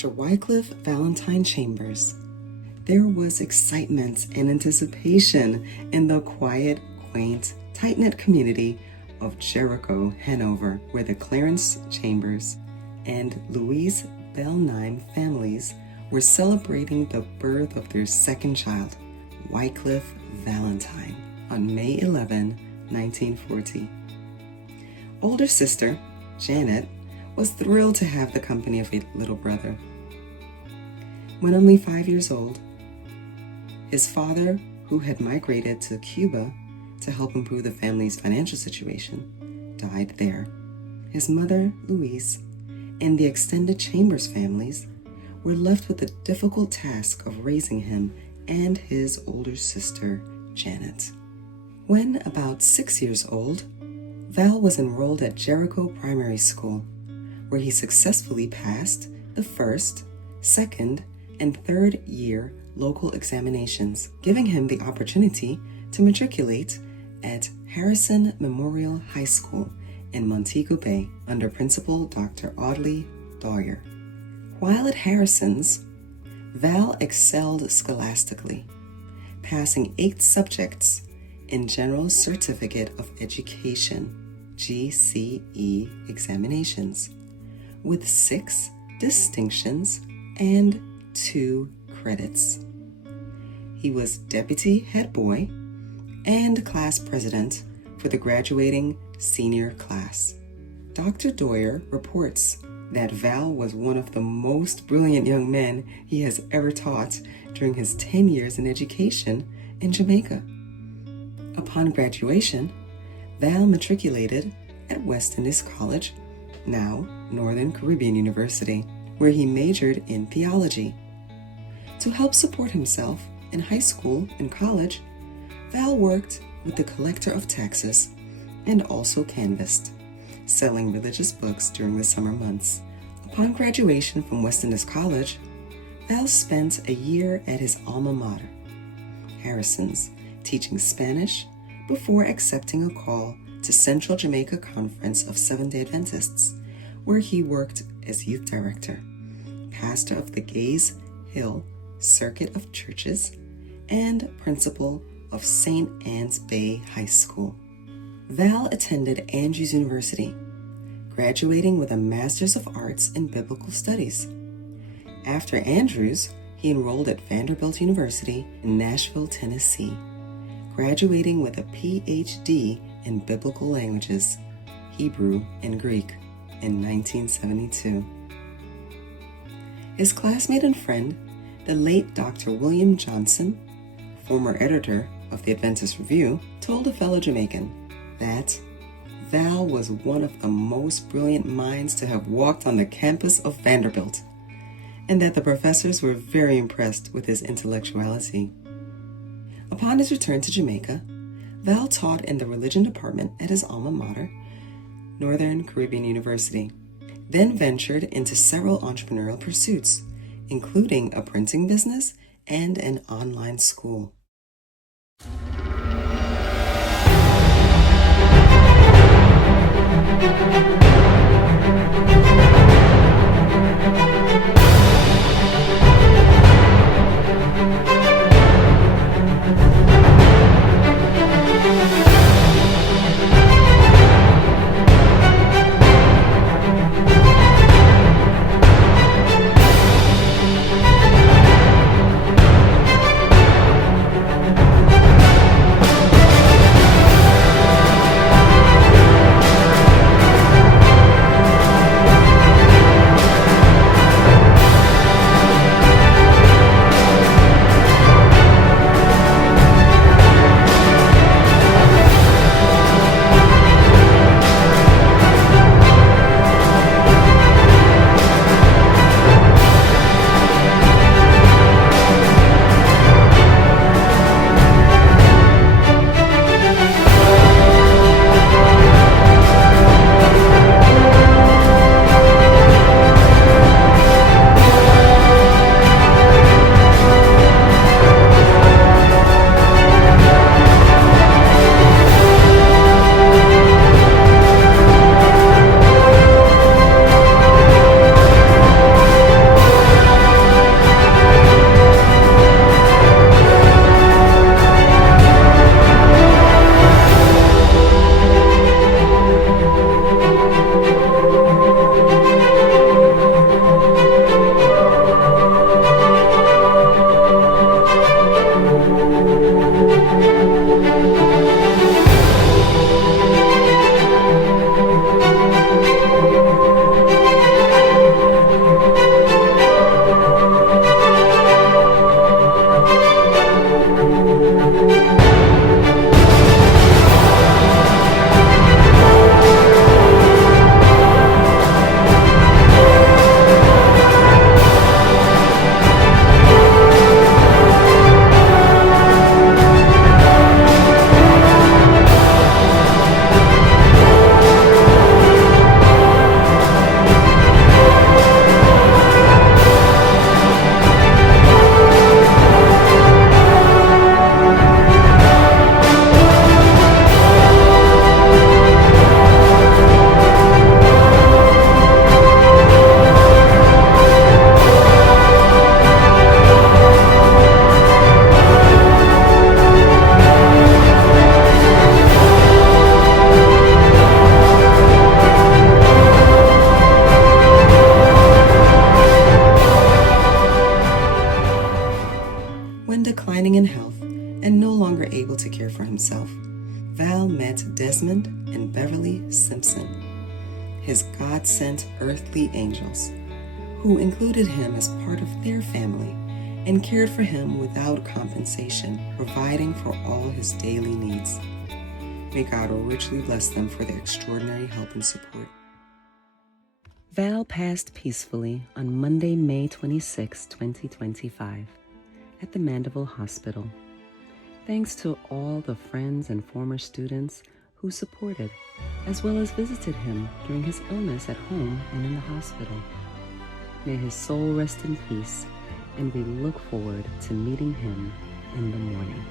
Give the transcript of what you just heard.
Dr. Wycliffe Valentine Chambers, there was excitement and anticipation in the quiet, quaint, tight-knit community of Jericho, Hanover, where the Clarence Chambers and Louise Belknap families were celebrating the birth of their second child, Wycliffe Valentine, on May 11, 1940. Older sister, Janet, was thrilled to have the company of a little brother. When only 5 years old, his father, who had migrated to Cuba to help improve the family's financial situation, died there. His mother, Louise, and the extended Chambers families were left with the difficult task of raising him and his older sister, Janet. When about 6 years old, Val was enrolled at Jericho Primary School, where he successfully passed the first, second, and third year local examinations, giving him the opportunity to matriculate at Harrison Memorial High School in Montego Bay under Principal Dr. Audley Dwyer. While at Harrison's, Val excelled scholastically, passing 8 subjects in General Certificate of Education GCE examinations, with 6 distinctions and 2 credits. He was deputy head boy and class president for the graduating senior class. Dr. Dwyer reports that Val was one of the most brilliant young men he has ever taught during his 10 years in education in Jamaica. Upon graduation, Val matriculated at West Indies College, now Northern Caribbean University, where he majored in theology. To help support himself in high school and college, Val worked with the collector of taxes and also canvassed, selling religious books during the summer months. Upon graduation from West Indies College, Val spent a year at his alma mater, Harrison's, teaching Spanish before accepting a call to Central Jamaica Conference of Seventh-day Adventists, where he worked as youth director, pastor of the Gaze Hill Circuit of Churches, and principal of St. Anne's Bay High School. Val attended Andrews University, graduating with a Master's of Arts in Biblical Studies. After Andrews, he enrolled at Vanderbilt University in Nashville, Tennessee, graduating with a PhD in Biblical Languages, Hebrew and Greek, in 1972. His classmate and friend, the late Dr. William Johnson, former editor of the Adventist Review, told a fellow Jamaican that Val was one of the most brilliant minds to have walked on the campus of Vanderbilt, and that the professors were very impressed with his intellectuality. Upon his return to Jamaica, Val taught in the religion department at his alma mater, Northern Caribbean University, then ventured into several entrepreneurial pursuits, including a printing business and an online school. his God-sent earthly angels, who included him as part of their family and cared for him without compensation, providing for all his daily needs. May God richly bless them for their extraordinary help and support. Val passed peacefully on Monday, May 26, 2025, at the Mandeville Hospital. Thanks to all the friends and former students who supported, as well as visited him during his illness at home and in the hospital. May his soul rest in peace, and we look forward to meeting him in the morning.